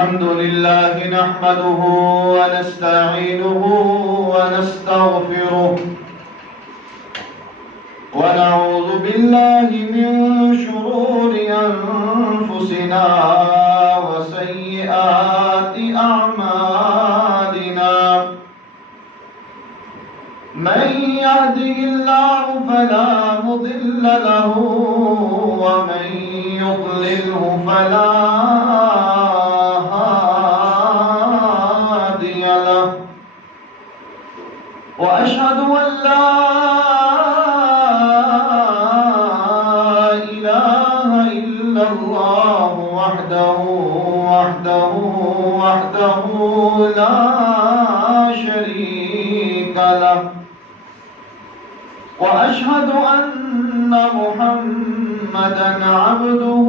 الحمد لله نحمده ونستعينه ونستغفره ونعوذ بالله من شرور أنفسنا وسيئات أعمالنا من يهده الله فلا مضل له ومن يضلله فلا هادي له وأشهد أن لا إله إلا الله وحده لا شريك له وأشهد أن محمدًا عبده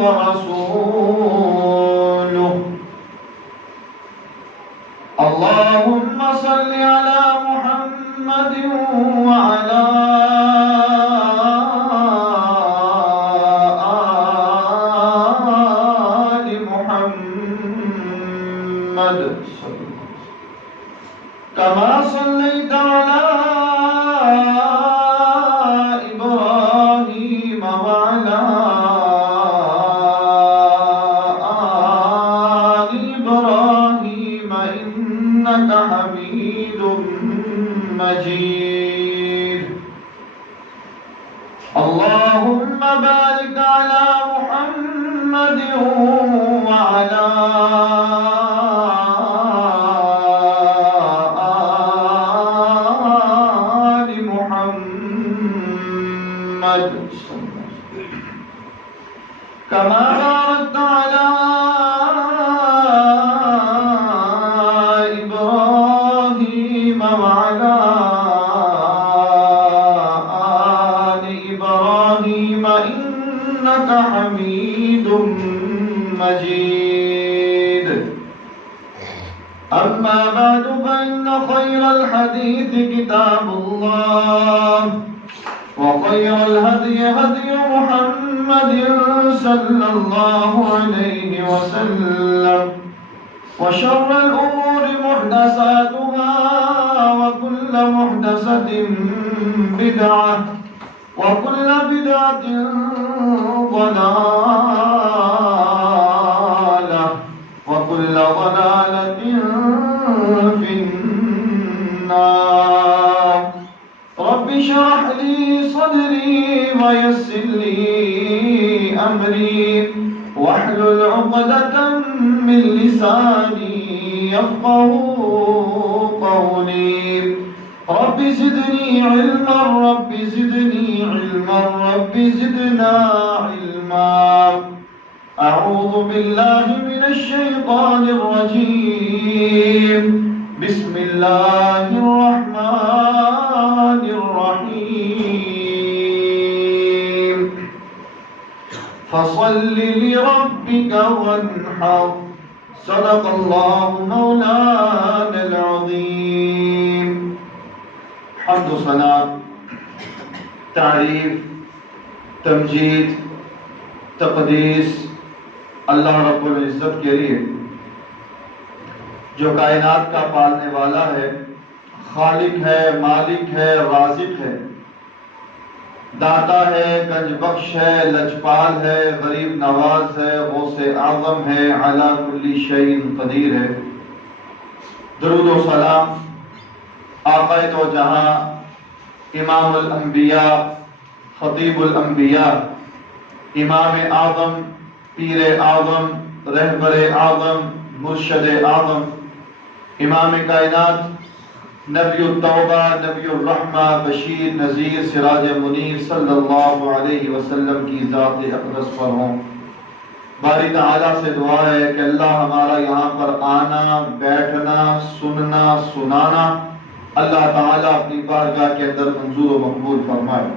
ورسوله اللهم صل على محمد وعلى آل محمد كما صليت على إبراهيم وعلى آل إبراهيم إنك حميد مجيد اللهم بارك على محمد وعلى آل محمد كما باركت على إبراهيم وعلى آل إبراهيم إنك حميد مجيد أما بعد فإن خير الحديث كتاب الله وخير الهدي هدي محمد صلى الله عليه وسلم وشر الأمور محدثاتها وكل محدثة بدعة وكل بدعة ضلالة وكل ضلالة في النار رب اشرح لي صدري ويسر لي أمري واحلل عقدة من لساني يفقهوا قولي رب زدني علما رب زدني علما رب زدنا علما أعوذ بالله من الشيطان الرجيم بسم الله الرحمن الرحيم فصل لربك وانحر صدق الله مولانا العظيم حمد و ثنا تعریف تمجید تقدیس اللہ رب العزت کے لیے جو کائنات کا پالنے والا ہے، خالق ہے، مالک ہے، رازق ہے، داتا ہے، گنج بخش ہے، لجپال ہے، غریب نواز ہے، غوث اعظم ہے، علی کل شیء قدیر ہے۔ درود و سلام آقا دو جہاں، امام الانبیاء، خطیب الانبیاء، امام اعظم، پیر اعظم، رہبر اعظم، مرشد اعظم، امام کائنات، نبی التوبہ، نبی الرحمہ، بشیر نذیر، سراج منیر صلی اللہ علیہ وسلم کی ذات اقدس پر ہوں۔ باری تعالیٰ سے دعا ہے کہ اللہ ہمارا یہاں پر آنا، بیٹھنا، سننا، سنانا اللہ تعالیٰ اپنی بارگاہ کے اندر منظور و مقبول فرمائے،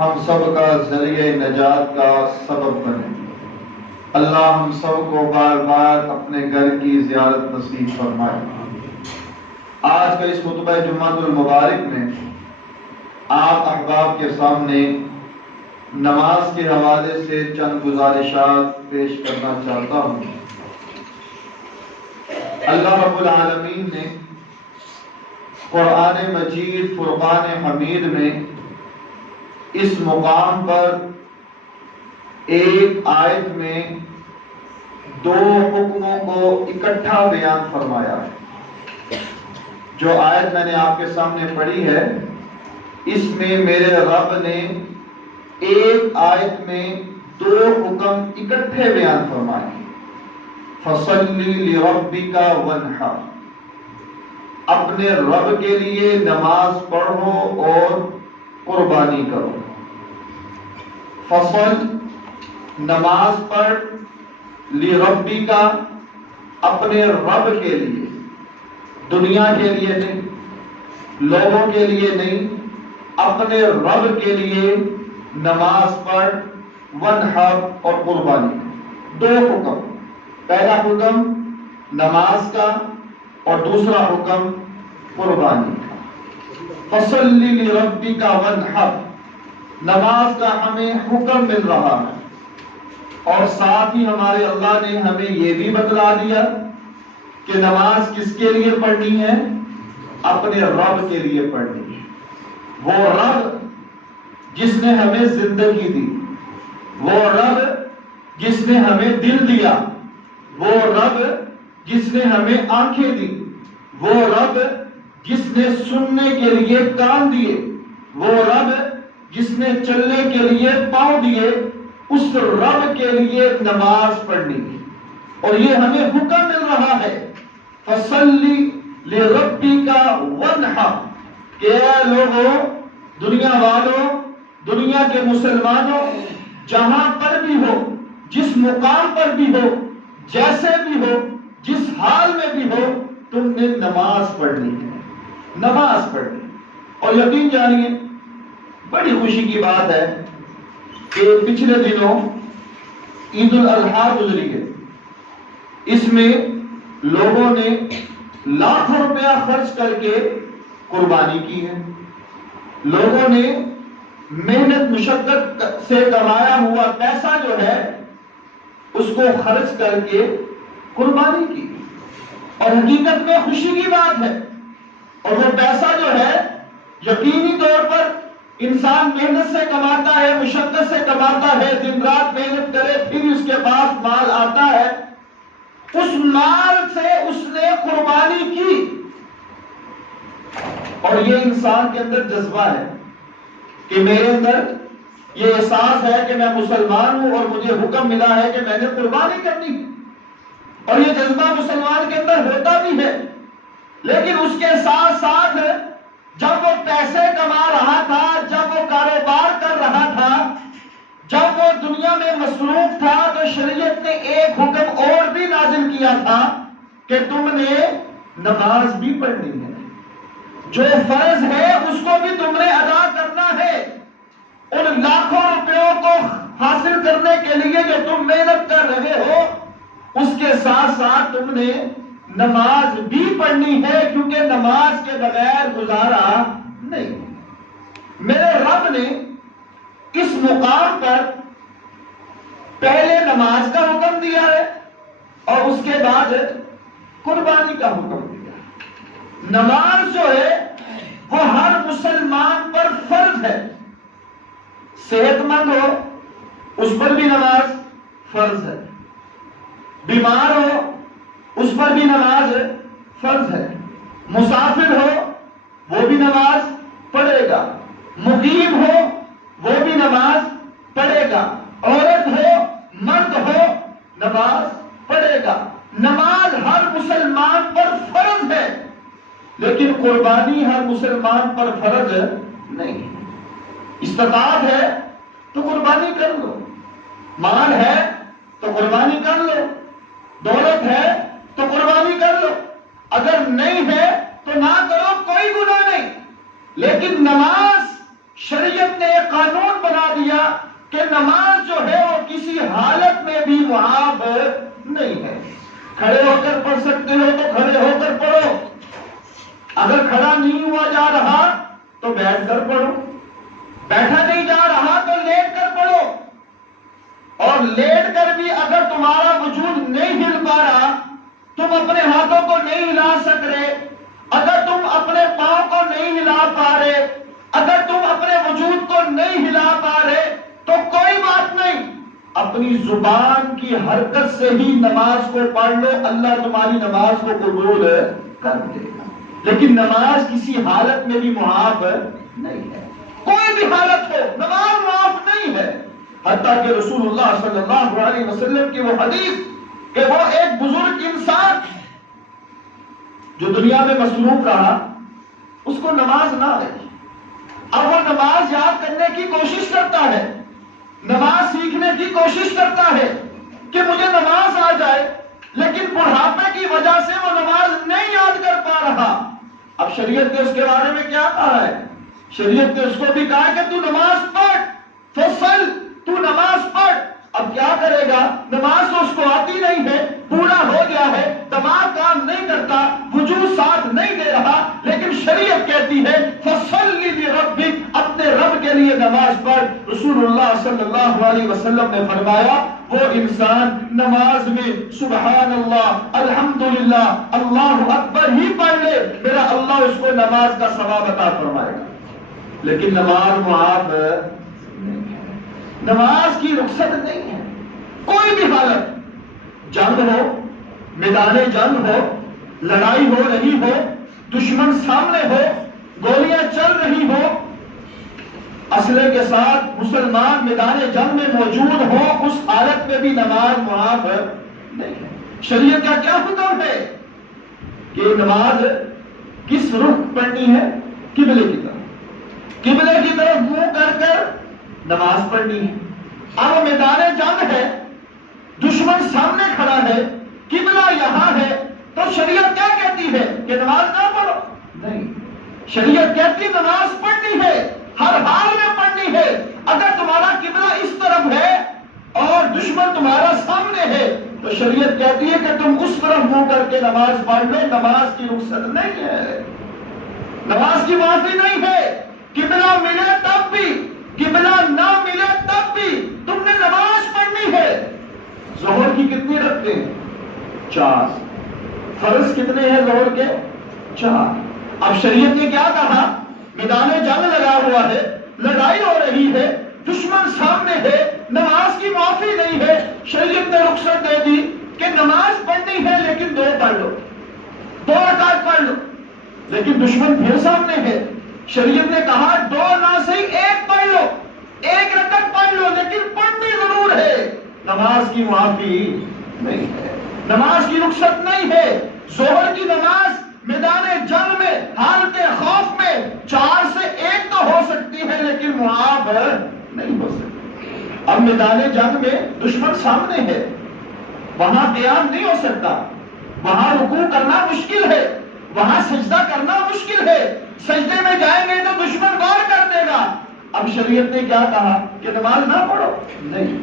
ہم سب کا ذریعہ نجات کا سبب بنے۔ اللہ ہم سب کو بار بار اپنے گھر کی زیارت نصیب فرمائے۔ آج کا اس خطبہ جمعہ المبارک میں آپ احباب کے سامنے نماز کے حوالے سے چند گزارشات پیش کرنا چاہتا ہوں۔ اللہ رب العالمین نے قرآن مجید فرقان حمید میں اس مقام پر ایک آیت میں دو حکموں کو اکٹھا بیان فرمایا ہے۔ جو آیت میں نے آپ کے سامنے پڑھی ہے، اس میں میرے رب نے ایک آیت میں دو حکم اکٹھے بیان فرمائے۔ فَصَلِّ لِرَبِّكَ وَانْحَرْ، اپنے رب کے لیے نماز پڑھو اور قربانی کرو۔ فصل، نماز پڑھ، لِرَبِّكَ، اپنے رب کے لیے، دنیا کے لیے نہیں، لوگوں کے لیے نہیں، اپنے رب کے لیے نماز پڑھ، وانحر، اور قربانی۔ دو حکم، پہلا حکم نماز کا اور دوسرا حکم قربانی کا۔ فَصَلِّ لِرَبِّكَ وَانْحَرْ، نماز کا ہمیں حکم مل رہا ہے، اور ساتھ ہی ہمارے اللہ نے ہمیں یہ بھی بتلا دیا کہ نماز کس کے لیے پڑھنی ہے؟ اپنے رب کے لیے پڑھنی ہے۔ وہ رب جس نے ہمیں زندگی دی، وہ رب جس نے ہمیں دل دیا، وہ رب جس نے ہمیں آنکھیں دی، وہ رب جس نے سننے کے لیے کان دیے، وہ رب جس نے چلنے کے لیے پاؤں دیے، اس رب کے لیے نماز پڑھنی ہے۔ اور یہ ہمیں حکم مل رہا ہے، فَصَلِّ لِرَبِّكَ وَانْحَرْ، کہ اے لوگوں، دنیا والوں، دنیا کے مسلمانوں، جہاں پر بھی ہو، جس مقام پر بھی ہو، جیسے بھی ہو، جس حال میں بھی ہو، تم نے نماز پڑھنی ہے، نماز پڑھنی۔ اور یقین جانیے، بڑی خوشی کی بات ہے کہ پچھلے دنوں عید الاضحیٰ گزری ہے، اس میں لوگوں نے لاکھوں روپیہ خرچ کر کے قربانی کی ہے۔ لوگوں نے محنت مشقت سے کمایا ہوا پیسہ جو ہے اس کو خرچ کر کے قربانی کی، اور حقیقت میں خوشی کی بات ہے۔ اور وہ پیسہ جو ہے یقینی طور پر انسان محنت سے کماتا ہے، مشقت سے کماتا ہے، دن رات محنت کرے، پھر اس کے پاس مال آتا ہے، اس مال سے اس نے قربانی کی۔ اور یہ انسان کے اندر جذبہ ہے کہ میرے اندر یہ احساس ہے کہ میں مسلمان ہوں اور مجھے حکم ملا ہے کہ میں نے قربانی کرنی ہے، اور یہ جذبہ مسلمان کے اندر ہوتا بھی ہے۔ لیکن اس کے ساتھ ساتھ جب وہ پیسے کما رہا تھا، جب وہ کاروبار کر رہا تھا، جب وہ دنیا میں مصروف تھا، تو شریعت نے ایک حکم اور بھی نازل کیا تھا کہ تم نے نماز بھی پڑھنی ہے، جو فرض ہے اس کو بھی تم نے ادا کرنا ہے۔ ان لاکھوں روپیوں کو حاصل کرنے کے لیے جو تم محنت کر رہے ہو، اس کے ساتھ ساتھ تم نے نماز بھی پڑھنی ہے، کیونکہ نماز کے بغیر گزارا نہیں۔ میرے رب نے اس مقام پر پہلے نماز کا حکم دیا ہے اور اس کے بعد قربانی کا حکم دیا ہے۔ نماز جو ہے وہ ہر مسلمان پر فرض ہے، صحت مند ہو اس پر بھی نماز فرض ہے، بیمار ہو اس پر بھی نماز فرض ہے، مسافر ہو وہ بھی نماز پڑھے گا، مقیم ہو وہ بھی نماز پڑھے گا، عورت ہو مرد ہو نماز پڑھے گا۔ نماز ہر مسلمان پر فرض ہے، لیکن قربانی ہر مسلمان پر فرض نہیں۔ استطاعت ہے تو قربانی کر لو، مال ہے تو قربانی کر لو، دولت ہے تو قربانی کر لو، اگر نہیں ہے تو نہ کرو، کوئی گناہ نہیں۔ لیکن نماز، شریعت نے ایک قانون بنا دیا کہ نماز جو ہے وہ کسی حالت میں بھی معاف نہیں ہے۔ کھڑے ہو کر پڑھ سکتے ہو تو کھڑے ہو کر پڑھو، اگر کھڑا نہیں ہوا جا رہا تو بیٹھ کر پڑھو، بیٹھا نہیں جا رہا تو لیٹ کر پڑھو، اور لیٹ کر بھی اگر تمہارا وجود نہیں ہل پا رہا تم اپنے ہاتھوں کو نہیں ہلا سک رہے، اگر تم اپنے پاؤں کو نہیں ہلا پا رہے، اگر تم اپنے وجود کو نہیں ہلا پا رہے تو کوئی بات نہیں، اپنی زبان کی حرکت سے ہی نماز کو پڑھ لو، اللہ تمہاری نماز کو قبول کر دے گا۔ لیکن نماز کسی حالت میں بھی معاف نہیں ہے، کوئی بھی حالت ہو نماز معاف نہیں ہے۔ حتیٰ کہ رسول اللہ صلی اللہ علیہ وسلم کی وہ حدیث کہ وہ ایک بزرگ انسان جو دنیا میں مصروف رہا، اس کو نماز نہ آئی، اب وہ نماز یاد کرنے کی کوشش کرتا ہے، نماز سیکھنے کی کوشش کرتا ہے کہ مجھے نماز آ جائے، لیکن بڑھاپے کی وجہ سے وہ نماز نہیں یاد کر پا رہا۔ اب شریعت نے اس کے بارے میں کیا کہا ہے؟ شریعت نے اس کو بھی کہا کہ تو نماز پڑھ، فصل تو نماز پڑھ۔ اب کیا کرے گا؟ نماز تو اس کو آتی نہیں ہے، پورا ہو گیا ہے، دماغ کام نہیں کرتا، وجود ساتھ نہیں دے رہا، لیکن شریعت کہتی ہے فصلی لربک، اپنے رب کے لیے نماز پڑھ۔ رسول اللہ صلی اللہ علیہ وسلم نے فرمایا وہ انسان نماز میں سبحان اللہ، الحمدللہ، اللہ اکبر ہی پڑھ لے، میرا اللہ اس کو نماز کا ثواب عطا فرمائے گا۔ لیکن نماز معاف نہیں ہے، نماز کی رخصت نہیں ہے، کوئی بھی حالت، جنگ ہو، میدان جنگ ہو، لڑائی ہو رہی ہو، دشمن سامنے ہو، گولیاں چل رہی ہو، اسلحے کے ساتھ مسلمان میدان جنگ میں موجود ہو، اس حالت میں بھی نماز معاف نہیں ہے۔ شریعت کا کیا حکم ہے کہ نماز کس رخ پڑھنی ہے؟ قبلے کی طرف، قبلے کی طرف منہ کر کر نماز پڑھنی ہے۔ اب میدان جنگ ہے، دشمن سامنے کھڑا ہے، قبلہ یہاں ہے، تو شریعت کیا کہتی ہے کہ نماز نہ پڑھو؟ نہیں، شریعت کہتی نماز پڑھنی ہے، ہر حال میں پڑھنی ہے۔ اگر تمہارا قبلہ اس طرف ہے اور دشمن تمہارا سامنے ہے تو شریعت کہتی ہے کہ تم اس طرف منہ کر کے نماز پڑھ لو، نماز کی رخصت نہیں ہے، نماز کی معافی نہیں ہے۔ قبلہ ملے تب بھی، قبلہ نہ ملے تب بھی تم نے نماز پڑھنی ہے۔ ظہر کی کتنی رکعتیں ہیں؟ 4۔ فرض کتنے ہیں ظہر کے؟ 4۔ اب شریعت نے کیا کہا؟ میدان جنگ لگا ہوا ہے، لڑائی ہو رہی ہے، دشمن سامنے ہے، نماز کی معافی نہیں ہے، شریعت نے رخصت دے دی کہ نماز پڑھنی ہے لیکن 2 پڑھ لو، 2 رکعت پڑھ لو، لیکن دشمن پھر سامنے ہے، شریعت نے کہا 2 نہ صحیح 1 پڑھ لو، 1 رکعت پڑھ لو، لیکن پڑھنی ضرور ہے۔ نماز کی معافی نہیں ہے، نماز کی رخصت نہیں ہے۔ ظہر کی نماز میدان جنگ میں حالت خوف میں 4 سے 1 تو ہو سکتی ہے لیکن معاف نہیں ہو سکتی۔ اب میدان جنگ میں دشمن سامنے ہے، وہاں قیام نہیں ہو سکتا، وہاں رکوع کرنا مشکل ہے، وہاں سجدہ کرنا مشکل ہے، سجدے میں جائیں گے تو دشمن وار کر دے گا۔ اب شریعت نے کیا کہا کہ نماز نہ پڑھو؟ نہیں،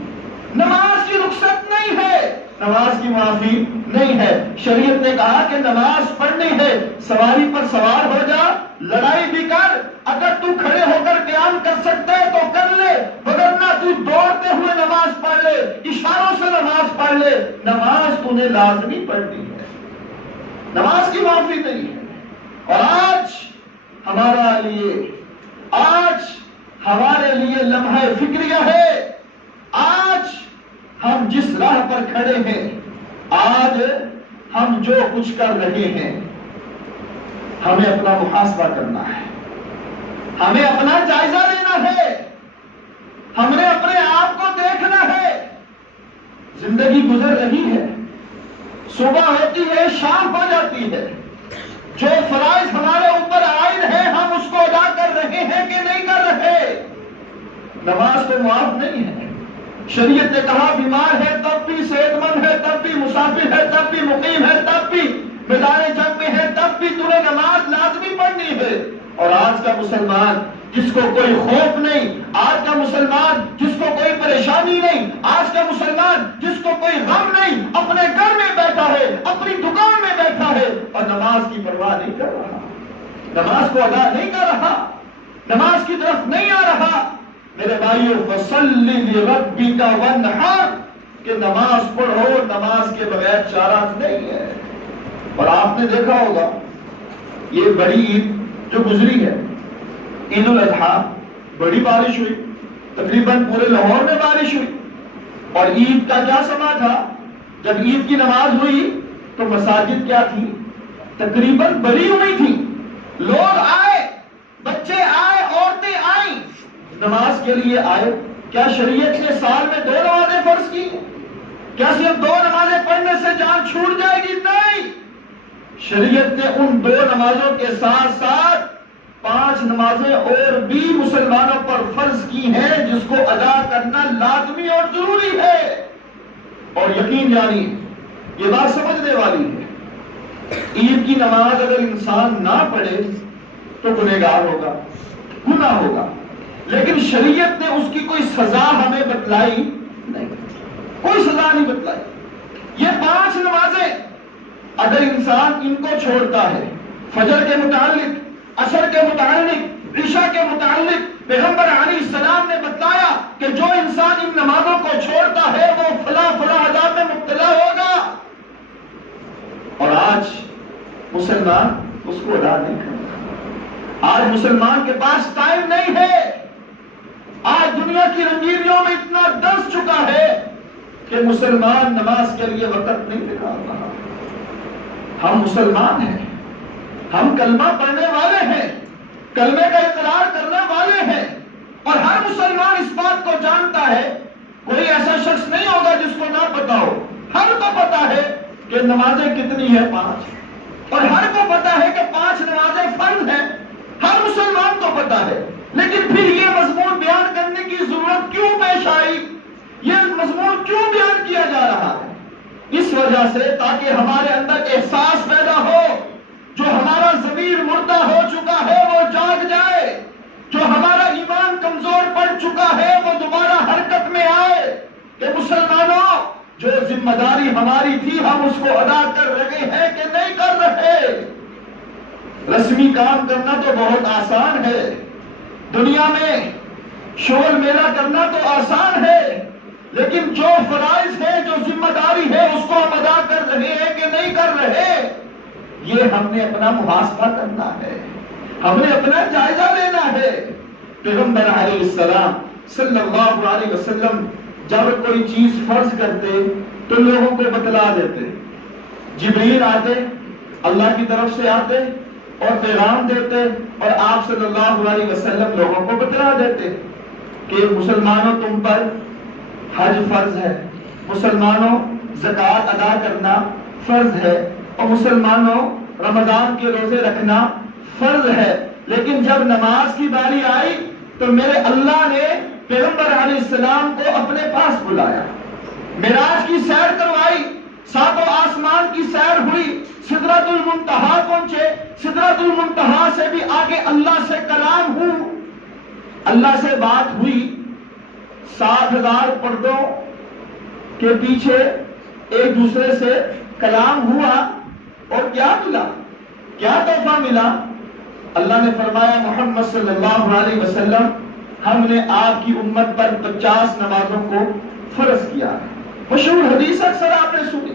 نماز کی رخصت نہیں ہے، نماز کی معافی نہیں ہے۔ شریعت نے کہا کہ نماز پڑھنی ہے، سواری پر سوار ہو جا، لڑائی بھی کر، اگر تو کھڑے ہو کر قیام کر سکتے تو کر لے، وگرنہ تو دوڑتے ہوئے نماز پڑھ لے، اشاروں سے نماز پڑھ لے، نماز تو نے لازمی پڑھنی ہے، نماز کی معافی نہیں ہے۔ اور آج ہمارے لیے لمحہ فکریہ ہے، آج ہم جس راہ پر کھڑے ہیں، آج ہم جو کچھ کر رہے ہیں، ہمیں اپنا محاسبہ کرنا ہے، ہمیں اپنا جائزہ لینا ہے، ہم نے اپنے آپ کو دیکھنا ہے۔ زندگی گزر رہی ہے، صبح ہوتی ہے، شام ہو جاتی ہے، جو فرائض ہمارے اوپر عائد ہے ہم اس کو ادا کر رہے ہیں کہ نہیں کر رہے؟ نماز تو معاف نہیں ہے۔ شریعت نے کہا بیمار ہے تب بھی، صحت مند ہے تب بھی، مسافر ہے تب بھی، مقیم ہے تب بھی، میدان جنگ میں ہے تب بھی تمہیں نماز لازمی پڑھنی ہے۔ اور آج کا مسلمان جس کو کوئی خوف نہیں، آج کا مسلمان جس کو کوئی پریشانی نہیں، آج کا مسلمان جس کو کوئی غم نہیں، اپنے گھر میں بیٹھا ہے، اپنی دکان میں بیٹھا ہے اور نماز کی پرواہ نہیں کر رہا، نماز کو ادا نہیں کر رہا، نماز کی طرف نہیں آ رہا۔ میرے بھائیو، فصلی لربک وانحر، کہ نماز پڑھو، نماز کے بغیر چارہ نہیں ہے۔ اور آپ نے دیکھا ہوگا یہ بڑی عید جو گزری ہے، عید الاضحیٰ، بڑی بارش ہوئی، تقریباً پورے لاہور میں بارش ہوئی. اور عید کا کیا سما تھا؟ جب عید کی نماز ہوئی تو مساجد کیا تھی؟ تقریباً بھری ہوئی تھی. لوگ آئے، بچے آئے، عورتیں آئیں، نماز کے لیے آئے. کیا شریعت نے سال میں 2 نمازیں فرض کی؟ کیا صرف 2 نمازیں پڑھنے سے جان چھوٹ جائے گی؟ نہیں. شریعت نے ان 2 نمازوں کے ساتھ ساتھ 5 نمازیں اور بھی مسلمانوں پر فرض کی ہیں، جس کو ادا کرنا لازمی اور ضروری ہے. اور یقین جانی یہ بات سمجھنے والی ہے، عید کی نماز اگر انسان نہ پڑھے تو گنہگار ہوگا، گناہ ہوگا. لیکن شریعت نے اس کی کوئی سزا ہمیں بتلائی نہیں، کوئی سزا نہیں بتلائی. یہ 5 نمازیں اگر انسان ان کو چھوڑتا ہے، فجر کے متعلق، عصر کے متعلق، عشاء کے متعلق پیغمبر علیہ السلام نے بتلایا کہ جو انسان ان نمازوں کو چھوڑتا ہے وہ فلاں فلاں عذاب میں مبتلا ہوگا. اور آج مسلمان اس کو ادا نہیں کرتا. آج مسلمان کے پاس ٹائم نہیں ہے. آج دنیا کی رنگینیوں میں اتنا دس چکا ہے کہ مسلمان نماز کے لیے وقت نہیں نکال رہا. ہم مسلمان ہیں، ہم کلمہ پڑھنے والے ہیں، کلمے کا اقرار کرنے والے ہیں، اور ہر مسلمان اس بات کو جانتا ہے. کوئی ایسا شخص نہیں ہوگا جس کو نہ پتا ہو. ہر کو پتا ہے کہ نمازیں کتنی ہیں، 5. اور ہر کو پتا ہے کہ 5 نمازیں فرض ہیں. ہر مسلمان کو پتا ہے. لیکن پھر یہ مضمون بیان کرنے کی ضرورت کیوں پیش آئی؟ یہ مضمون کیوں بیان کیا جا رہا ہے؟ اس وجہ سے تاکہ ہمارے اندر احساس پیدا ہو. جو ہمارا ضمیر مردہ ہو چکا ہے وہ جاگ جائے، جو ہمارا ایمان کمزور پڑ چکا ہے وہ دوبارہ حرکت میں آئے کہ مسلمانوں جو ذمہ داری ہماری تھی ہم اس کو ادا کر رہے ہیں کہ نہیں کر رہے. رسمی کام کرنا تو بہت آسان ہے، دنیا میں شغل میلہ کرنا تو آسان ہے، لیکن جو فرائض ہے، جو ذمہ داری ہے اس کو ہم ادا کر رہے ہیں کہ نہیں کر رہے، یہ ہم نے اپنا محاسبہ کرنا ہے، ہم نے اپنا جائزہ لینا ہے. پیغمبر علیہ السلام صلی اللہ علیہ وسلم جب کوئی چیز فرض کرتے تو لوگوں کو بتلا دیتے. جبریل آتے، اللہ کی طرف سے آتے اور پیغام دیتے، اور آپ صلی اللہ علیہ وسلم لوگوں کو بتلا دیتے کہ مسلمانوں تم پر حج فرض ہے، مسلمانوں زکوٰۃ ادا کرنا فرض ہے، اور مسلمانوں رمضان کے روزے رکھنا فرض ہے. لیکن جب نماز کی باری آئی تو میرے اللہ نے پیغمبر علیہ السلام کو اپنے پاس بلایا، معراج کی سیر کروائی، 7 آسمان کی سیر ہوئی، سدرۃ المنتہا پہنچے، سدرۃ المنتہا سے بھی آگے اللہ سے کلام ہو، اللہ سے بات ہوئی. 7,000 پردوں کے پیچھے ایک دوسرے سے کلام ہوا، اور کیا ملا، کیا تحفہ ملا؟ اللہ نے فرمایا محمد صلی اللہ علیہ وسلم ہم نے آپ کی امت پر 50 نمازوں کو فرض کیا ہے. مشہور حدیث اکثر آپ نے سنی،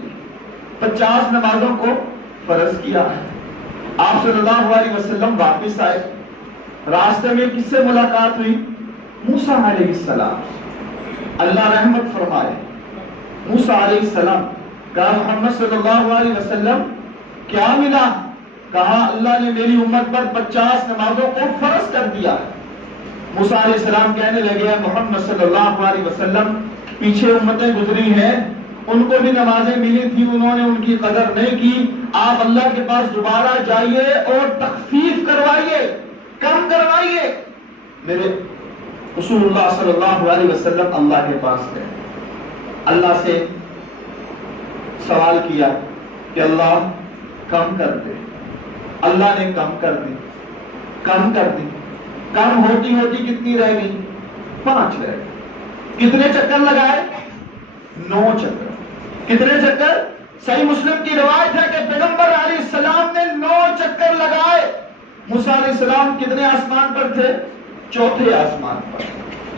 50 نمازوں کو فرض کیا ہے. آپ صلی اللہ علیہ وسلم واپس آئے، راستے میں کس سے ملاقات ہوئی؟ موسیٰ علیہ السلام. اللہ رحمت فرمائے. موسیٰ علیہ السلام کہا محمد صلی اللہ علیہ وسلم کیا ملا؟ کہا اللہ نے میری امت پر 50 نمازوں کو فرض کر دیا. موسیٰ علیہ السلام کہنے لگے محمد صلی اللہ علیہ وسلم پیچھے امتیں گزری ہیں، ان کو بھی نمازیں ملی تھی، انہوں نے ان کی قدر نہیں کی. آپ اللہ کے پاس دوبارہ جائیے اور تخفیف کروائیے، کم کروائیے. میرے رسول اللہ صلی اللہ علیہ وسلم اللہ کے پاس گئے، اللہ سے سوال کیا کہ اللہ کم کر دے. اللہ نے کم کر دی، کم کر دی. کم ہوتی ہوتی کتنی رہ گئی؟ 5 رہ گئی. کتنے چکر لگائے؟ 9 چکر. کتنے چکر؟ صحیح مسلم کی روایت ہے کہ پیغمبر علیہ السلام نے 9 چکر لگائے. موسیٰ علیہ السلام کتنے آسمان پر تھے؟ 4تھے آسمان پر.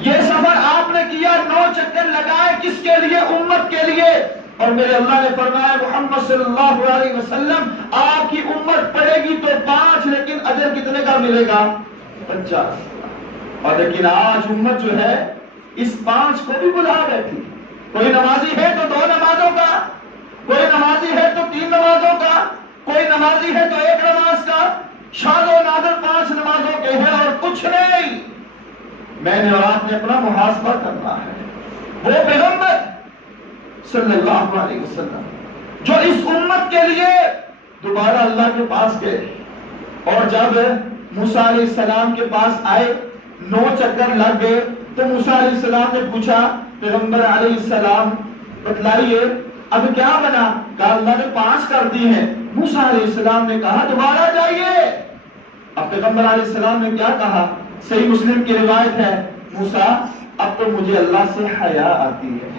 یہ سفر آپ نے کیا، 9 چکر لگائے. کس کے لیے؟ امت کے لیے. اور میرے اللہ نے فرمایا محمد صلی اللہ علیہ وسلم آپ کی امت پڑھے گی تو 5، لیکن اجر کتنے کا ملے گا؟ 50۔ اور لیکن آج امت جو ہے اس 5 کو بھی بلا بیٹھی۔ کوئی نمازی ہے تو 2 نمازوں کا، کوئی نمازی ہے تو 3 نمازوں کا، کوئی نمازی ہے تو 1 نماز کا، شاد و نادر 5 نمازوں کے ہیں اور کچھ نہیں۔ میں نے اور آپ نے اپنا محاسبہ کرنا ہے۔ وہ پیغمبر صلی اللہ علیہ وسلم جو اس امت کے لیے دوبارہ اللہ کے پاس گئے، اور جب موسیٰ علیہ السلام کے پاس آئے 9 چکر لگ گئے تو موسیٰ علیہ السلام نے پوچھا پیغمبر علیہ السلام بتلائیے اب کیا بنا؟ کہا اللہ نے 5 کر دی ہیں۔ موسیٰ علیہ السلام نے کہا دوبارہ جائیے۔ اب پیغمبر علیہ السلام نے کیا کہا؟ صحیح مسلم کی روایت ہے، موسیٰ اب تو مجھے اللہ سے حیا آتی ہے،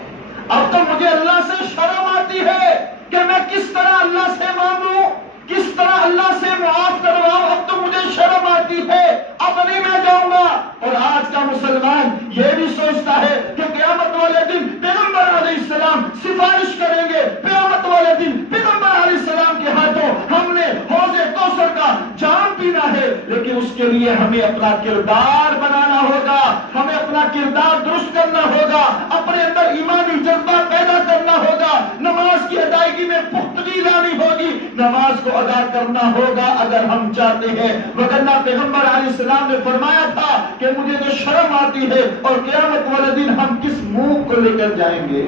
اب تو مجھے اللہ سے شرم آتی ہے کہ میں کس طرح اللہ سے مانگوں، کس طرح اللہ سے معاف کرواؤں، اب تو مجھے شرم آتی ہے، اب نہیں میں جاؤں گا۔ اور آج کا مسلمان یہ بھی سوچتا ہے کہ قیامت والے دن پیغمبر علیہ السلام سفارش کریں گے، قیامت والے دن پیغمبر علیہ السلام کے ہاتھوں ہم نے حوض کوثر کا جام پینا ہے، لیکن اس کے لیے ہمیں اپنا کردار بنانا ہوگا، ہمیں اپنا کردار درست کرنا ہوگا، اپنے اندر ایمانی جذبہ پیدا کرنا ہوگا، نماز کی ادائیگی میں پختگی لانی ہوگی، نماز کو ادا کرنا ہوگا اگر ہم چاہتے ہیں، وگرنہ پیغمبر علیہ السلام نے فرمایا تھا کہ مجھے جو شرم آتی ہے، اور قیامت والے دن ہم کس منہ کو لے کر جائیں گے؟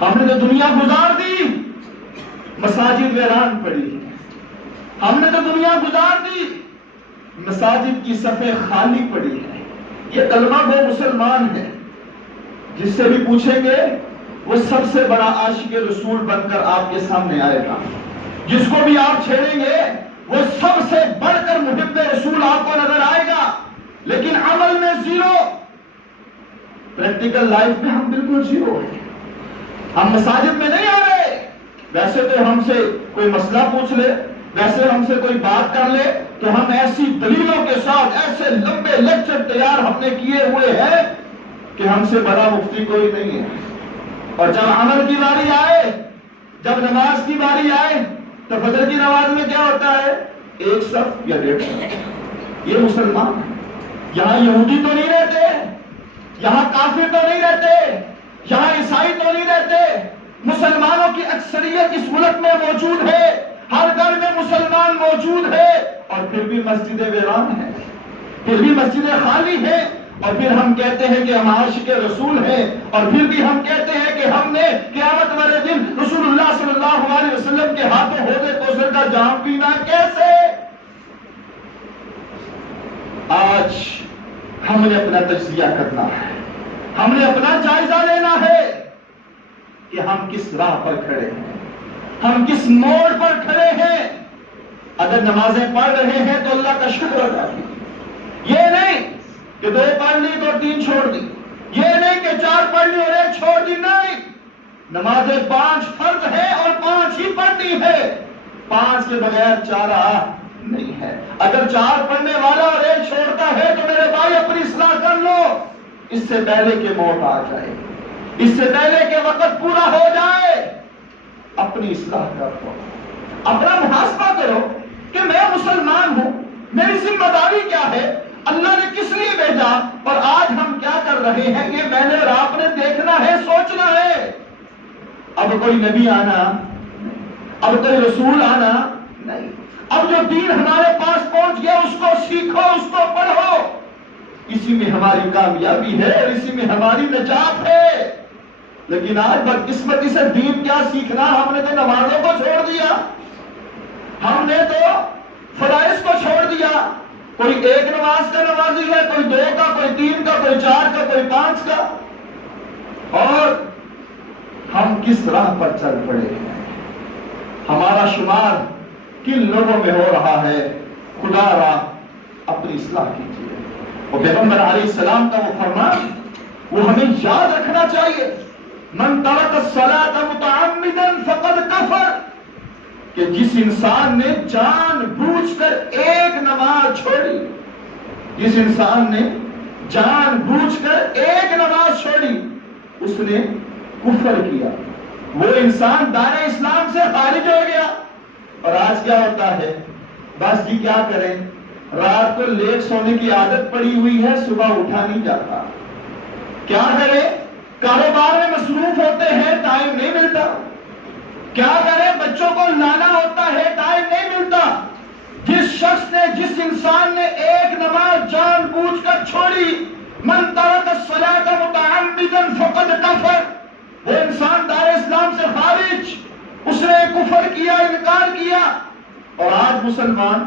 ہم نے تو دنیا گزار دی، مساجد ویران پڑی، ہم نے تو دنیا گزار دی، مساجد کی صفیں خالی پڑی ہے۔ یہ کلمہ وہ مسلمان ہے جس سے بھی پوچھیں گے وہ سب سے بڑا عاشق رسول بن کر آپ کے سامنے آئے گا، جس کو بھی آپ چھیڑیں گے وہ سب سے بڑھ کر محب رسول آپ کو نظر آئے گا، لیکن عمل میں زیرو، پریکٹیکل لائف میں ہم بالکل زیرو ہیں۔ ہم مساجد میں نہیں آ رہے، ویسے تو ہم سے کوئی مسئلہ پوچھ لے، ویسے ہم سے کوئی بات کر لے تو ہم ایسی دلیلوں کے ساتھ ایسے لمبے لیکچر تیار ہم نے کیے ہوئے ہیں کہ ہم سے بڑا مفتی کوئی نہیں ہے۔ اور جب عمل کی باری آئے، جب نماز کی باری آئے تو فجر کی نماز میں کیا ہوتا ہے؟ 1 صف یا 1.5 صف۔ یہ مسلمان ہے، یہاں یہودی تو نہیں رہتے، یہاں کافر تو نہیں رہتے، یہاں عیسائی تو نہیں رہتے، مسلمانوں کی اکثریت اس ملک میں موجود ہے، ہر گھر میں مسلمان موجود ہے، اور پھر بھی مسجدیں ویران ہیں، پھر بھی مسجدیں خالی ہیں، اور پھر ہم کہتے ہیں کہ ہم عاشق رسول ہیں، اور پھر بھی ہم کہتے ہیں کہ ہم نے قیامت والے دن رسول اللہ صلی اللہ علیہ وسلم کے ہاتھوں حوض کوثر کا جام پینا۔ کیسے؟ آج ہم نے اپنا تجزیہ کرنا ہے، ہم نے اپنا جائزہ لینا ہے کہ ہم کس راہ پر کھڑے ہیں، ہم کس موڑ پر کھڑے ہیں۔ اگر نمازیں پڑھ رہے ہیں تو اللہ کا شکر ادا کیجیے، یہ نہیں کہ 2 پڑھ لی تو 3 چھوڑ دی، یہ نہیں کہ 4 پڑھ لی اور 1 چھوڑ دی، نہیں، نمازیں 5 فرض ہے اور 5 ہی پڑھنی ہے، 5 کے بغیر چارہ نہیں ہے۔ اگر 4 پڑھنے والا اور 1 چھوڑتا ہے تو میرے بھائی اپنی اصلاح کر لو، اس سے پہلے کہ موت آ جائے، اس سے پہلے کہ وقت پورا ہو جائے، اپنی اصلاح کر لو، اپنا محاسبہ کرو کہ میں مسلمان ہوں، میری ذمہ داری کیا ہے، اللہ نے کس لیے بھیجا، اور آج ہم کیا کر رہے ہیں، یہ میں نے اور آپ نے دیکھنا ہے، سوچنا ہے۔ اب کوئی نبی آنا، اب کوئی رسول آنا نہیں، اب جو دین ہمارے پاس پہنچ گیا اس کو سیکھو، اس کو پڑھو، اسی میں ہماری کامیابی ہے اور اسی میں ہماری نجات ہے۔ لیکن آج بدقسمتی سے دین کیا سیکھنا، ہم نے تو نمازوں کو چھوڑ دیا، ہم نے تو فرائض کو چھوڑ دیا، کوئی 1 نماز کا نمازی ہے، کوئی 2 کا، کوئی 3 کا، کوئی 4 کا، کوئی 5 کا، اور ہم کس راہ پر چل پڑے ہیں، ہمارا شمار کن لوگوں میں ہو رہا ہے؟ خدا را اپنی اصلاح کیجیے۔ وہ پیغمبر علیہ السلام کا وہ فرمان وہ ہمیں یاد رکھنا چاہیے، من ترک الصلاۃ متعمدا فقد کفر، کہ جس انسان نے جان بوجھ کر 1 نماز چھوڑی، جس انسان نے جان بوجھ کر 1 نماز چھوڑی، اس نے کفر کیا۔ وہ انسان دائرہ اسلام سے خارج ہو گیا۔ اور آج کیا ہوتا ہے؟ بس جی کیا کریں، رات کو لیٹ سونے کی عادت پڑی ہوئی ہے، صبح اٹھا نہیں جاتا۔ کیا کریں، کاروبار میں مصروف ہوتے ہیں، ٹائم نہیں ملتا۔ کیا کریں، بچوں کو لانا ہوتا ہے، ٹائم نہیں ملتا۔ جس شخص نے، جس انسان نے ایک نماز جان بوجھ کر چھوڑی، من ترک الصلاۃ متعمدا فقد کفر، وہ انسان دائرہ اسلام سے خارج، اس نے کفر کیا، انکار کیا۔ اور آج مسلمان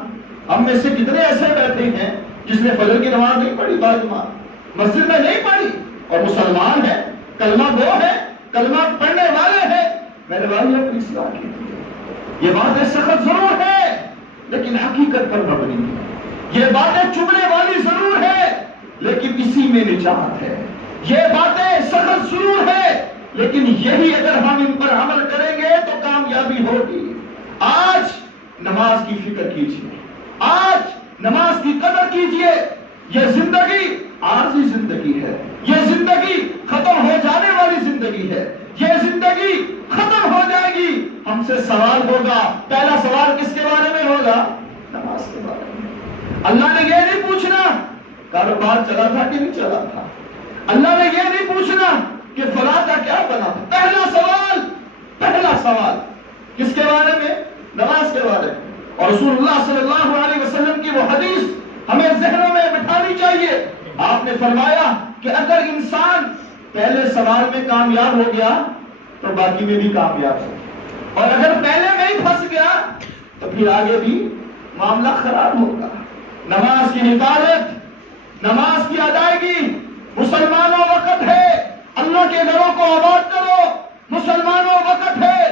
ہم میں سے کتنے ایسے بیٹھے ہیں جس نے فجر کی نماز نہیں پڑھی، باجماعت مسجد میں نہیں پڑھی، اور مسلمان ہے، کلمہ گو ہے، کلمہ پڑھنے والے ہیں۔ میرے بھائی اپنی اصلاح کی، یہ باتیں سخت ضرور ہے لیکن حقیقت پر مبنی ہے۔ یہ باتیں چبھنے والی ضرور ہے لیکن اسی میں نجات ہے۔ یہ باتیں سخت ضرور ہے لیکن یہی اگر ہم ان پر عمل کریں گے تو کامیابی ہوگی۔ آج نماز کی فکر کیجیے، آج نماز کی قدر کیجیے۔ یہ زندگی عارضی زندگی ہے، یہ زندگی ختم ہو جانے والی زندگی ہے، یہ زندگی ختم ہو جائے گی۔ ہم سے سوال ہوگا، پہلا سوال کس کے بارے میں ہوگا؟ نماز کے بارے میں۔ اللہ نے یہ نہیں پوچھنا کاروبار چلا تھا کہ نہیں چلا تھا، اللہ نے یہ نہیں پوچھنا کہ فلاں کا کیا بنا تھا۔ پہلا سوال کس کے بارے میں؟ نماز کے بارے میں۔ اور رسول اللہ صلی اللہ علیہ وسلم کی وہ حدیث ہمیں ذہنوں میں بٹھانی چاہیے۔ آپ نے فرمایا کہ اگر انسان پہلے سوال میں کامیاب ہو گیا تو باقی میں بھی کامیاب ہو، اور اگر پہلے میں ہی پھنس گیا تو پھر آگے بھی معاملہ خراب ہوگا۔ نماز کی حفاظت، نماز کی ادائیگی، مسلمانوں وقت ہے اللہ کے گھروں کو آباد کرو، مسلمانوں وقت ہے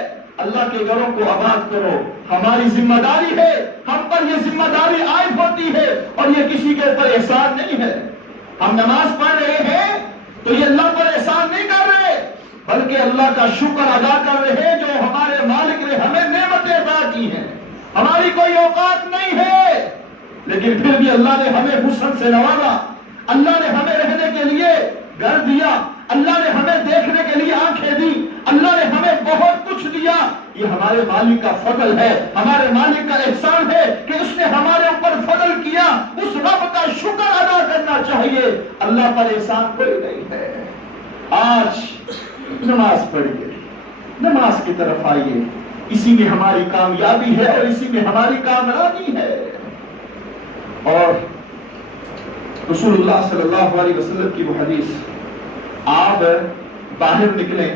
اللہ کے گھروں کو آباد کرو۔ ہماری ذمہ داری ہے، ہم پر یہ ذمہ داری عائد ہوتی ہے، اور یہ کسی کے اوپر احسان نہیں ہے۔ ہم نماز پڑھ رہے ہیں تو یہ اللہ پر احسان نہیں کر رہے بلکہ اللہ کا شکر ادا کر رہے ہیں جو ہمارے مالک نے ہمیں نعمتیں عطا کی ہیں۔ ہماری کوئی اوقات نہیں ہے لیکن پھر بھی اللہ نے ہمیں حسن سے نوازا، اللہ نے ہمیں رہنے کے لیے گھر دیا، اللہ نے ہمیں دیکھنے کے لیے آنکھیں دی، اللہ نے ہمیں بہت کچھ دیا۔ یہ ہمارے مالک کا فضل ہے، ہمارے مالک کا احسان ہے کہ اس نے ہمارے اوپر فضل کیا۔ اس رب کا شکر ادا کرنا چاہیے، اللہ پر احسان کوئی نہیں ہے۔ آج نماز پڑھیے، نماز کی طرف آئیے، اسی میں ہماری کامیابی ہے اور اسی میں ہماری کامیابی ہے۔ اور رسول اللہ صلی اللہ علیہ وسلم کی وہ حدیث، آپ باہر نکلیں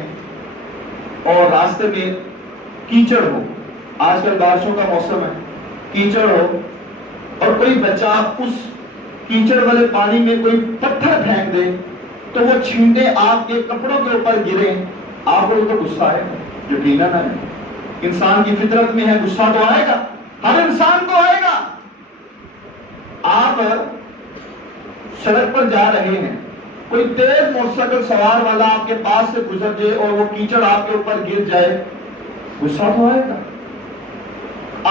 اور راستے میں کیچڑ ہو، آج کل بارشوں کا موسم ہے، کیچڑ ہو اور کوئی بچہ اس کیچڑ والے پانی میں کوئی پتھر پھینک دے تو وہ چھینٹے آپ کے کپڑوں کے اوپر گرے، آپ کو تو غصہ آئے گا، یقیناً ہے، انسان کی فطرت میں ہے، غصہ تو آئے گا، ہر انسان کو آئے گا۔ آپ سڑک پر جا رہے ہیں، کوئی تیز موٹر سائیکل سوار والا آپ کے پاس سے گزر جائے اور وہ کیچڑ آپ کے اوپر گر جائے، غصہ تو آئے گا۔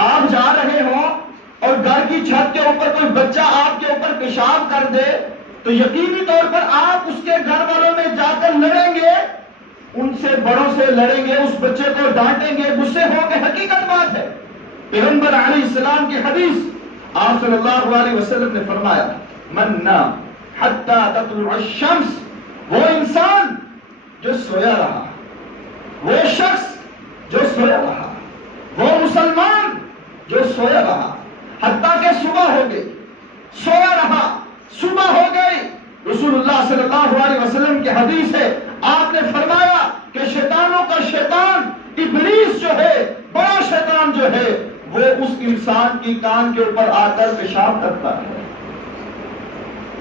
آپ جا رہے ہوں اور گھر کی چھت کے اوپر کوئی بچہ آپ کے اوپر پیشاب کر دے تو یقینی طور پر آپ اس کے گھر والوں میں جا کر لڑیں گے، ان سے بڑوں سے لڑیں گے، اس بچے کو ڈانٹیں گے، غصے ہوں گے، حقیقت بات ہے۔ پیغمبر علیہ السلام کی حدیث، آپ صلی اللہ علیہ وسلم نے فرمایا، من نام حتی تطلع الشمس، وہ انسان جو سویا رہا، وہ شخص جو سویا رہا، وہ مسلمان جو سویا رہا حتیٰ کہ صبح ہو گئی، سویا رہا، صبح ہو گئی۔ رسول اللہ صلی اللہ علیہ وسلم کی حدیث ہے، آپ نے فرمایا کہ شیطانوں کا شیطان ابلیس جو ہے، بڑا شیطان جو ہے، وہ اس انسان کی کان کے اوپر آ کر پیشاب کرتا ہے۔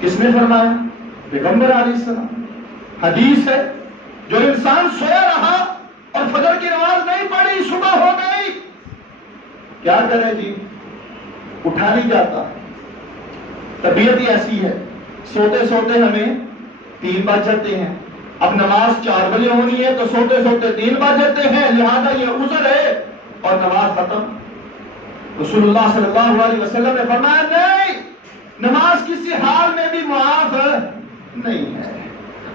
کس نے فرمایا؟ پیغمبر علیہ السلام۔ حدیث ہے، جو انسان سویا رہا اور فجر کی نماز نہیں پڑھی، صبح ہو گئی، کیا کرے جی؟ اٹھا نہیں جاتا، طبیعت ہی ایسی ہے، سوتے سوتے ہمیں 3 بج جاتے ہیں، اب نماز 4 بجے ہونی ہے تو سوتے سوتے 3 بج جاتے ہیں، لہذا یہ عذر ہے اور نماز ختم۔ رسول اللہ صلی اللہ علیہ وسلم نے فرمایا نہیں، نماز کسی حال میں بھی معاف نہیں ہے۔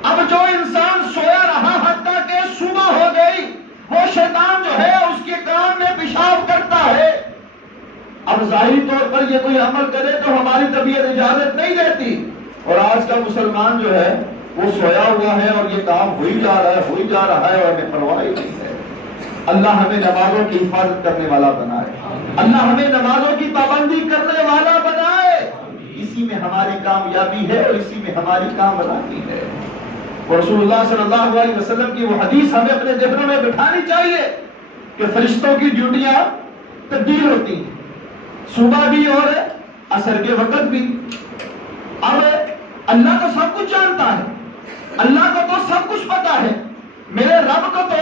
اب جو انسان سویا رہا حتیٰ کہ صبح ہو گئی وہ شیطان جو ہے اس کے کان میں پیشاب کرتا ہے۔ اب ظاہری طور پر یہ کوئی عمل کرے تو ہماری طبیعت اجازت نہیں دیتی، اور آج کا مسلمان جو ہے وہ سویا ہوا ہے اور یہ کام ہو ہی جا رہا ہے اور ہمیں پرواہ ہی نہیں ہے۔ اللہ ہمیں نمازوں کی حفاظت کرنے والا بنائے، اللہ ہمیں نمازوں کی پابندی کرنے والا بنائے۔ اسی میں ہماری کامیابی ہے اور اسی میں ہماری کامرانی ہے۔ رسول اللہ صلی اللہ علیہ وسلم کی وہ حدیث ہمیں اپنے ذہنوں میں بٹھانی چاہیے کہ فرشتوں کی ڈیوٹیاں تبدیل ہوتی ہیں، صبح بھی اور عصر کے وقت بھی۔ اب اللہ تو سب کچھ جانتا ہے، اللہ کو تو سب کچھ پتا ہے، میرے رب کو تو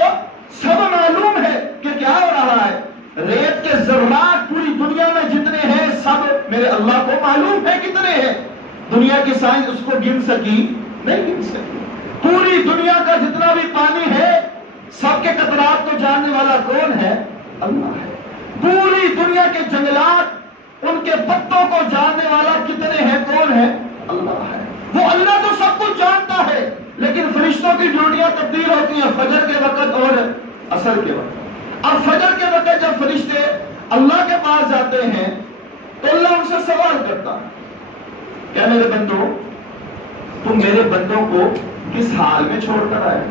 سب معلوم ہے کہ کیا ہو رہا ہے۔ ریت کے ذرات پوری دنیا میں جتنے ہیں سب میرے اللہ کو معلوم ہے کتنے ہیں۔ دنیا کی سائنس اس کو گن سکی نہیں گن سکی۔ پوری دنیا کا جتنا بھی پانی ہے سب کے قطرات کو جاننے والا کون ہے؟ اللہ ہے۔ پوری دنیا کے جنگلات ان کے پتوں کو جاننے والا کتنے ہیں؟ کون ہے؟ اللہ ہے۔ وہ اللہ تو سب کچھ جانتا ہے، لیکن فرشتوں کی ڈیوٹیاں تبدیل ہوتی ہیں فجر کے وقت اور عصر کے وقت۔ اب فجر کے وقت جب فرشتے اللہ کے پاس جاتے ہیں تو اللہ ان سے سوال کرتا ہے، کیا میرے بندو تم میرے بندوں کو کس حال میں چھوڑ کر آئے؟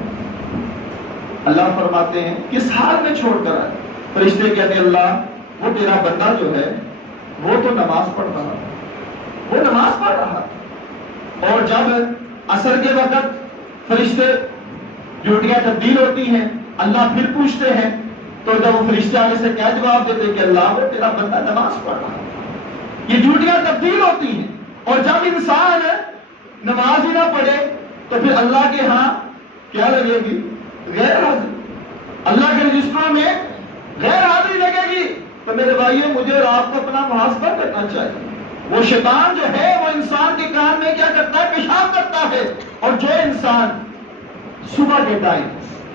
اللہ فرماتے ہیں کس حال میں چھوڑ کر آئے؟ فرشتے کہتے ہیں اللہ وہ تیرا بندہ جو ہے وہ تو نماز پڑھ رہا تھا، وہ نماز پڑھ رہا تھا۔ اور جب عصر کے وقت فرشتے ڈیوٹیاں تبدیل ہوتی ہیں، اللہ پھر پوچھتے ہیں تو جب وہ فرشتے آگے سے کیا جواب دیتے کہ اللہ وہ تیرا بندہ نماز پڑھ رہا ہے۔ یہ ڈیوٹیاں تبدیل ہوتی ہیں، اور جب انسان نماز ہی نہ پڑھے تو پھر اللہ کے ہاں کیا لگے گی؟ غیر حاضری۔ اللہ کے رجسٹروں میں غیر حاضری لگے گی۔ تو میرے بھائیو مجھے اور آپ کو اپنا محاسبہ کرنا چاہیے۔ وہ شیطان جو ہے وہ انسان کے کان میں کیا کرتا ہے؟ پیشاب کرتا ہے۔ اور جو انسان صبح کے ٹائم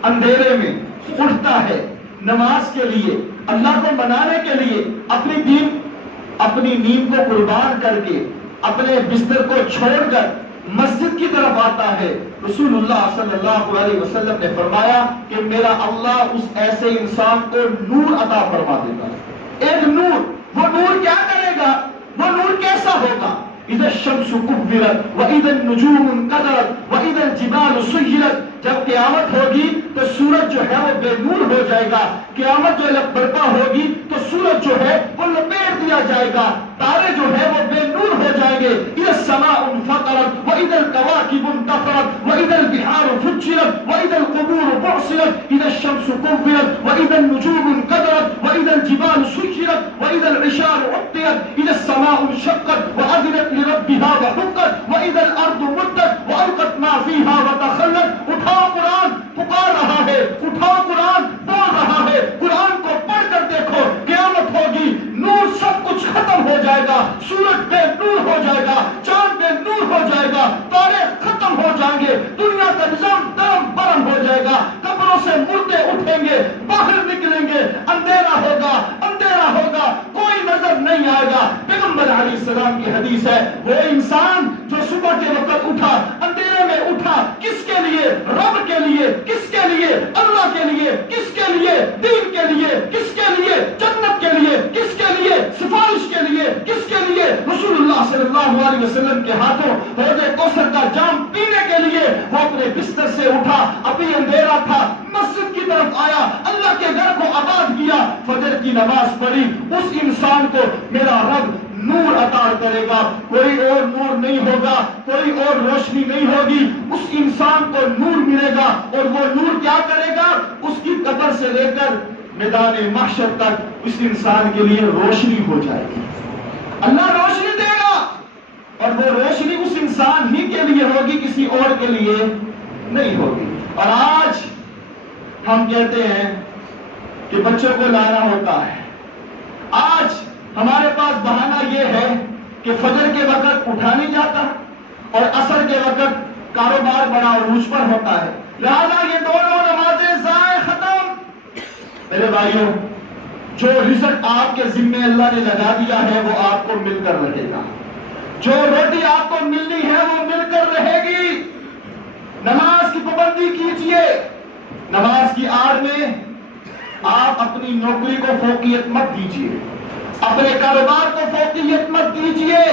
اندھیرے میں اٹھتا ہے نماز کے لیے، اللہ کو منانے کے لیے، اپنی نیند کو قربان کر کے اپنے بستر کو چھوڑ کر مسجد کی طرف آتا ہے، رسول اللہ صلی اللہ علیہ وسلم نے فرمایا کہ میرا اللہ اس ایسے انسان کو نور عطا فرما دیتا ہے۔ ایک نور، وہ نور کیا کرے گا؟ وہ نور کیسا ہوگا؟ اذا الشمس كبرت واذا النجوم انكدرت واذا الجبال سيرت۔ جب قیامت ہوگی تو سورج جو ہے وہ بے نور ہو جائے گا، قیامت جو برپا ہوگی تو سورج جو ہے وہ لپیٹ دیا جائے گا، تارے جو ہے وہ بے نور ہو جائیں گے۔ اذا السماء انفطرت واذا الكواكب انتثرت واذا البحار فجرت واذا القبور بعثرت اذا الشمس كبرت واذا النجوم انكدرت واذا الجبال سيرت واذا العشار عطلت اذا السماء انشقت واذنت لربها وحقت واذا الارض مدت والقت ما فيها وتخلت۔ اٹھاؤ قرآن پکار رہا ہے، اٹھاؤ قرآن بول رہا ہے، قرآن کو پڑھ کر دیکھو، قیامت ہوگی، نور سب کچھ ختم ہو جائے گا، سورج بے نور ہو جائے گا، چاند بے نور ہو جائے گا، تارے ختم ہو جائیں گے، دنیا کا نظام درم برم ہو جائے گا، قبروں سے مردے اٹھیں گے، باہر نکلیں گے، اندھیرا ہوگا، اندھیرا ہوگا، کوئی نظر نہیں آئے گا۔ پیغمبر علیہ السلام کی حدیث ہے، وہ انسان جو صبح کے وقت اٹھا، اندھیرے میں اٹھا، کس کے لیے؟ رب کے لیے۔ کس کے لیے؟ اللہ کے لیے۔ کس کے لیے؟ دین کے لیے۔ کس کے لیے؟ جنت کے لیے۔ کس کے لیے؟ سفارش کے لیے۔ کس کے لیے؟ رسول اللہ صلی اللہ علیہ وسلم کے ہاتھوں حوض کوثر کا جام پینے کے لیے۔ وہ اپنے بستر سے اٹھا، ابھی اندھیرا تھا، مسجد کی طرف آیا، اللہ کے گھر کو آباد کیا، فجر کی نماز پڑھی۔ اس انسان کو میرا رب نور عطا کرے گا، کوئی اور نور نہیں ہوگا، کوئی اور روشنی نہیں ہوگی، اس انسان کو نور ملے گا، اور وہ نور کیا کرے گا؟ اس کی قبر سے لے کر میدان محشر تک اس انسان کے لیے روشنی ہو جائے گی۔ اللہ روشنی دے گا، اور وہ روشنی اس انسان ہی کے لیے ہوگی، کسی اور کے لیے نہیں ہوگی۔ اور آج ہم کہتے ہیں کہ بچوں کو لانا ہوتا ہے، آج ہمارے پاس بہانہ یہ ہے کہ فجر کے وقت اٹھا نہیں جاتا اور عصر کے وقت کاروبار بڑا عروج پر ہوتا ہے، لہذا یہ دونوں نمازیں ضائع ختم۔ میرے بھائیوں، جو رزق آپ کے ذمے اللہ نے لگا دیا ہے وہ آپ کو مل کر رہے گا، جو روٹی آپ کو ملنی ہے وہ مل کر رہے گی۔ نماز کی پابندی کیجیے، نماز کی آڑ میں آپ اپنی نوکری کو فوقیت مت دیجیے، اپنے کاروبار کو فوقیت مت دیجیے،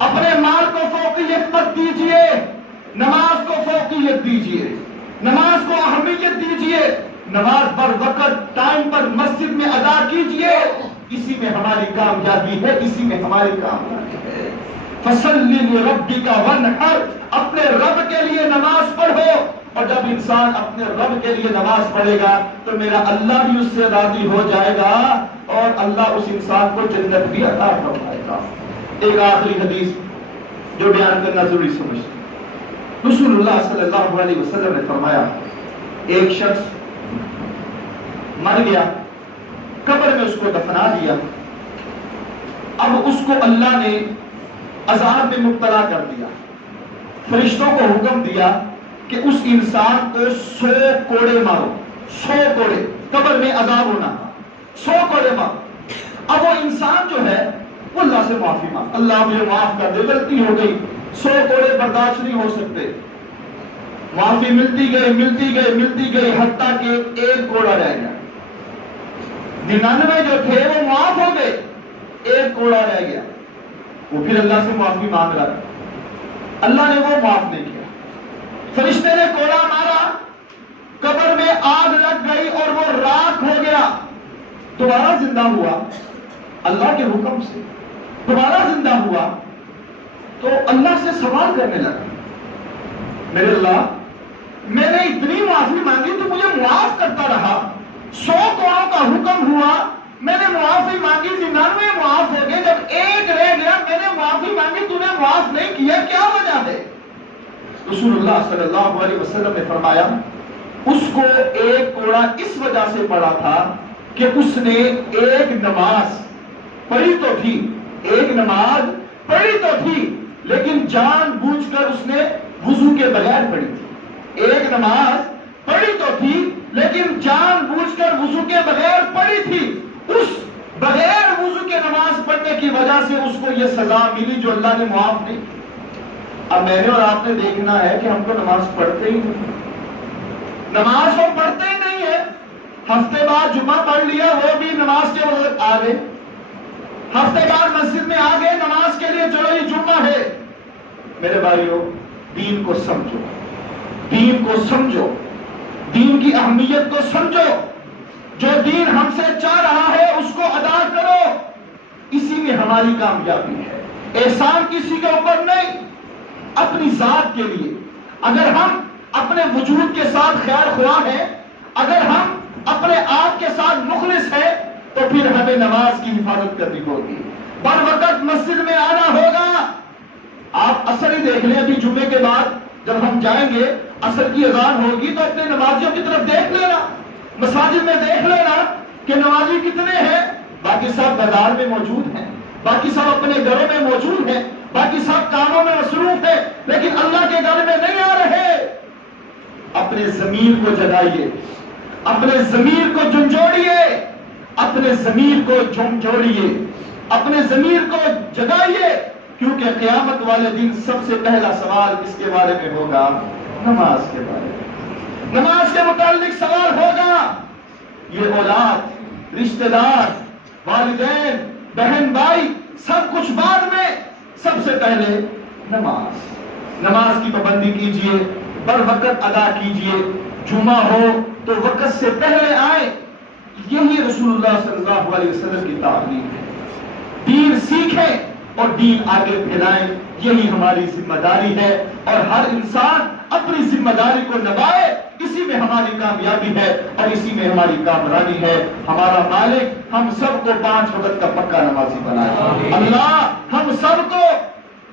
اپنے مال کو فوقیت مت دیجیے، نماز کو فوقیت دیجیے، نماز کو اہمیت دیجیے، نماز پر وقت ٹائم پر مسجد میں ادا کیجیے، اسی میں ہماری کامیابی ہے، اسی میں ہماری کامیابی ہے۔ فَصَلِّ لِرَبِّكَ وَانْحَرْ، اپنے رب کے لیے نماز پڑھو، اور جب انسان اپنے رب کے لیے نماز پڑھے گا تو میرا اللہ بھی اس سے راضی ہو جائے گا اور اللہ اس انسان کو جنت بھی عطا فرمائے گا۔ ایک آخری حدیث جو بیان کرنا ضروری سمجھتے، رسول اللہ صلی اللہ علیہ وسلم نے فرمایا، ایک شخص مر گیا، قبر میں اس کو دفنا دیا، اب اس کو اللہ نے عذاب میں مبتلا کر دیا، فرشتوں کو حکم دیا کہ اس انسان کو 100 کوڑے مارو، 100 کوڑے، قبر میں عذاب ہونا، 100 کوڑے مارو۔ اب وہ انسان جو ہے وہ اللہ سے معافی مانگ، اللہ مجھے معاف کر دے، غلطی ہو گئی، 100 کوڑے برداشت نہیں ہو سکتے، معافی ملتی گئی ملتی گئی ملتی گئی، حتیٰ کہ ایک کوڑا رہ گیا، 99 جو تھے وہ معاف ہو گئے، ایک کوڑا رہ گیا، وہ پھر اللہ سے معافی مانگ رہا، اللہ نے وہ معاف نہیں کیا، فرشتے نے کوڑا مارا، قبر میں آگ لگ گئی اور وہ راکھ ہو گیا، دوبارہ زندہ ہوا اللہ کے حکم سے، دوبارہ زندہ ہوا تو اللہ سے سوال کرنے لگا، میرے اللہ میں نے اتنی معافی مانگی تو مجھے معاف کرتا رہا، 100 کوڑوں کا حکم ہوا، میں نے معافی مانگی، 99 معاف ہو گئے، جب ایک رہ گیا میں نے معافی مانگی تو نے معاف نہیں کیا، کیا وجہ ہے؟ رسول اللہ صلی اللہ علیہ وسلم نے فرمایا، اس کو ایک کوڑا اس وجہ سے پڑا تھا کہ اس نے ایک نماز پڑھی تو تھی، ایک نماز پڑھی تو تھی، لیکن جان بوجھ کر اس نے وضو کے بغیر پڑھی تھی، ایک نماز پڑھی تو تھی لیکن جان بوجھ کر وضو کے بغیر پڑھی تھی، اس بغیر وضو کے نماز پڑھنے کی وجہ سے اس کو یہ سزا ملی جو اللہ نے معاف نہیں کی۔ اب میں نے اور آپ نے دیکھنا ہے کہ ہم تو نماز پڑھتے ہی نہیں، نماز وہ پڑھتے ہی نہیں ہے، ہفتے بعد جمعہ پڑھ لیا وہ بھی نماز کے وقت آ گئے، ہفتے بعد مسجد میں آ گئے نماز کے لیے، چلو یہ جمعہ ہے۔ میرے بھائیو، دین کو سمجھو، دین کو سمجھو، دین کی اہمیت کو سمجھو، جو دین ہم سے چاہ رہا ہے اس کو ادا کرو، اسی میں ہماری کامیابی ہے، احسان کسی کے اوپر نہیں، اپنی ذات کے لیے اگر ہم اپنے وجود کے ساتھ خیر خواہ ہیں، اگر ہم اپنے آپ کے ساتھ مخلص ہیں تو پھر ہمیں نماز کی حفاظت کرنی ہوگی، بر وقت مسجد میں آنا ہوگا۔ آپ عصر ہی دیکھ لیں، ابھی جمعے کے بعد جب ہم جائیں گے عصر کی اذان ہوگی تو اپنے نمازیوں کی طرف دیکھ لینا، مساجد میں دیکھ لینا کہ نمازی کتنے ہیں، باقی سب بازار میں موجود ہیں، باقی سب اپنے گھروں میں موجود ہیں، باقی سب کاموں میں مصروف ہیں، لیکن اللہ کے گھر میں نہیں آ رہے۔ اپنے ضمیر کو جگائیے، اپنے ضمیر کو جھنجھوڑیے، اپنے ضمیر کو جھنجھوڑیے، اپنے ضمیر کو جگائیے، کیونکہ قیامت والے دن سب سے پہلا سوال کس کے بارے میں ہوگا؟ نماز کے بارے میں، نماز کے متعلق سوال ہوگا۔ یہ اولاد، رشتہ دار، والدین، بہن بھائی، سب کچھ بعد میں، سب سے پہلے نماز کی پابندی کیجئے، بر وقت ادا کیجئے، جمعہ ہو تو وقت سے پہلے آئے، یہی رسول اللہ صلی اللہ علیہ وسلم کی تعلیم ہے۔ دین سیکھیں اور دین آگے پھیلائیں، یہی ہماری ذمہ داری ہے، اور ہر انسان اپنی ذمہ داری کو نبھائے، اسی میں ہماری کامیابی ہے اور اسی میں ہماری کامرانی ہے۔ ہمارا مالک ہم سب کو 5 وقت کا پکا نمازی بنائے، اللہ ہم سب کو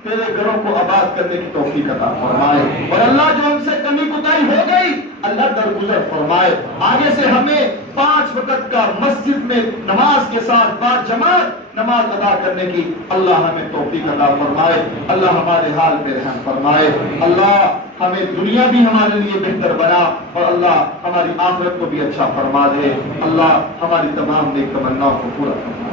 تیرے گھروں کو آباد کرنے کی توفیق عطا فرمائے، اور اللہ جو ہم سے کمی کوتاہی ہو گئی اللہ درگزر فرمائے، آگے سے ہمیں 5 وقت کا مسجد میں نماز کے ساتھ بعد جماعت نماز ادا کرنے کی اللہ ہمیں توفیق عطا فرمائے، اللہ ہمارے حال پہ رحم فرمائے، اللہ ہمیں دنیا بھی ہمارے لیے بہتر بنا اور اللہ ہماری آخرت کو بھی اچھا فرما دے، اللہ ہماری تمام نیک تمناؤں کو پورا فرمائے۔